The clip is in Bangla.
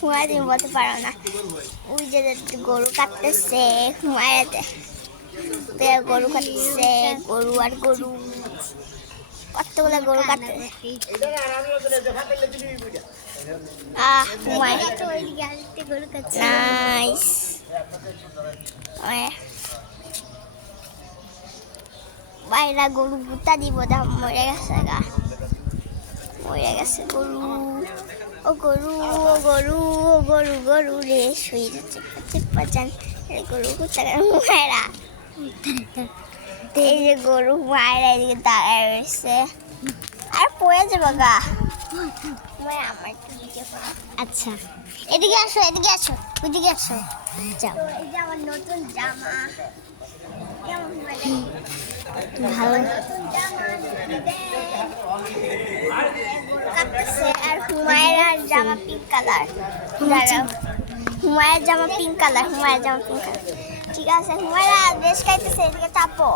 হুমায় তুমি বলতে পারো না। ওই যে গরু কাটতেছে হুমায়াতে, গরু কাটতেছে, গরু আর গরু, কতগুলো গরু কাটতেছে। নাইস। বাইরা গরু গুতা দিব, দাম মরে গেছে গা, মরে গেছে গরু। ও গরু, ও গরু, ও গরু, গরু রে শরীরে চেপা চেপা যান গরু গুতা মায়েরা। এই যে গরু মায়েরা এদিকে দাঁড়ায় রয়েছে, আর পড়ে যাবো গা। আমার আচ্ছা, এদিকে আসো, এদিকে আসো, ওইদিকে আসো, যাও। এই যে আমার নতুন জামা, ভালো আর হুমায়ের জামা পিঙ্ক কালার, হুমায়ের জামা পিঙ্ক কালার, হুমায়ের জামা পিঙ্ক কালার। ঠিক আছে হুমায়রা বেশ খাইতেছে, এদিকে চাপো।